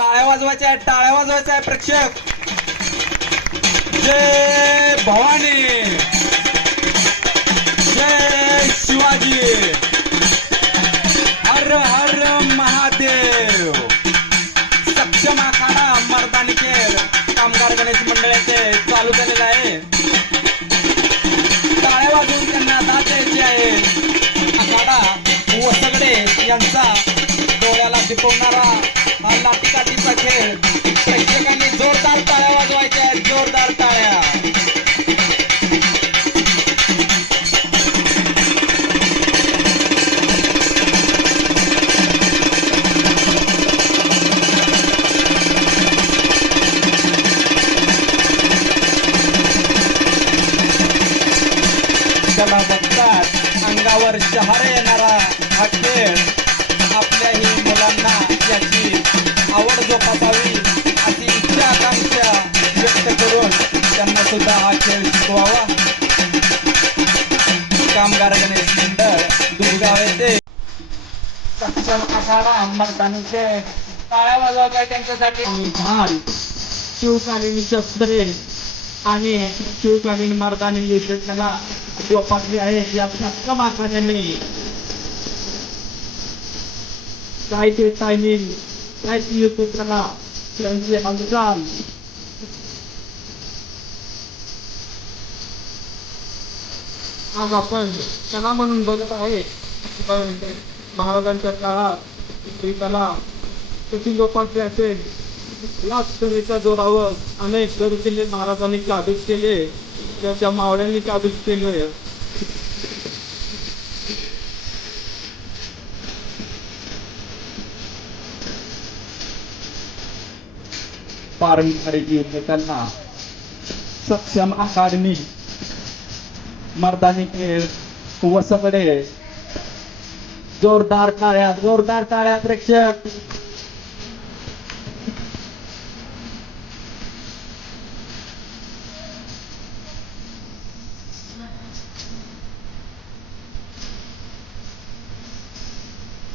टाळ्या वाजवायच्या प्रेक्षक. जय भवानी, जय शिवाजी, हर हर महादेव. सक्षम आखाडा मर्दानी खेळ कामगार गणेश मंडळाचे चालू झालेला आहे. टाळ्या वाजवून त्यांना दाद द्यायची आहे. आखाडा वसगडे यांचा डोळ्याला दिपवणारा हा लाठीकाठीचा खेळ. प्रेक्षकांनी जोरदार टाळ्या वाजवायच्या, जोरदार टाळ्या. त्याला बघतात अंगावर शहारे येणारा हा खेळ. आपल्याही मुलांना याची आवड जोपासावी अशी इच्छा आकांक्षा व्यक्त करून त्यांना सुद्धा हा खेळ शिकवावा. कामगार गणेश मंडळ दुर्गाव येथे सक्षम आखाडा मर्दानी खेळ. टाळ्या वाजवायच्या त्यांच्यासाठी. भाल, शिवकालीन शस्त्रे आणि शिवकालीन मर्दानी युद्धकला जोपासली आहे. या सक्षम आखाड्याने काय ते टायमिंग, काय ती युद्धकला, त्यांचे हालचाल आज आपण कला म्हणून बघत आहे. पण महाराजांच्या काळात ही कला कशी जोपासली असेल याच कलेच्या जोरावर अनेक गडकिल्ले महाराजांनी काबीज केले, त्याच्या मावळ्यांनी काबीज केले. पारंपरिक युद्धकला सक्षम अकादमी मर्दानी खेळ वसगडे. जोरदार टाळ्या प्रेक्षक.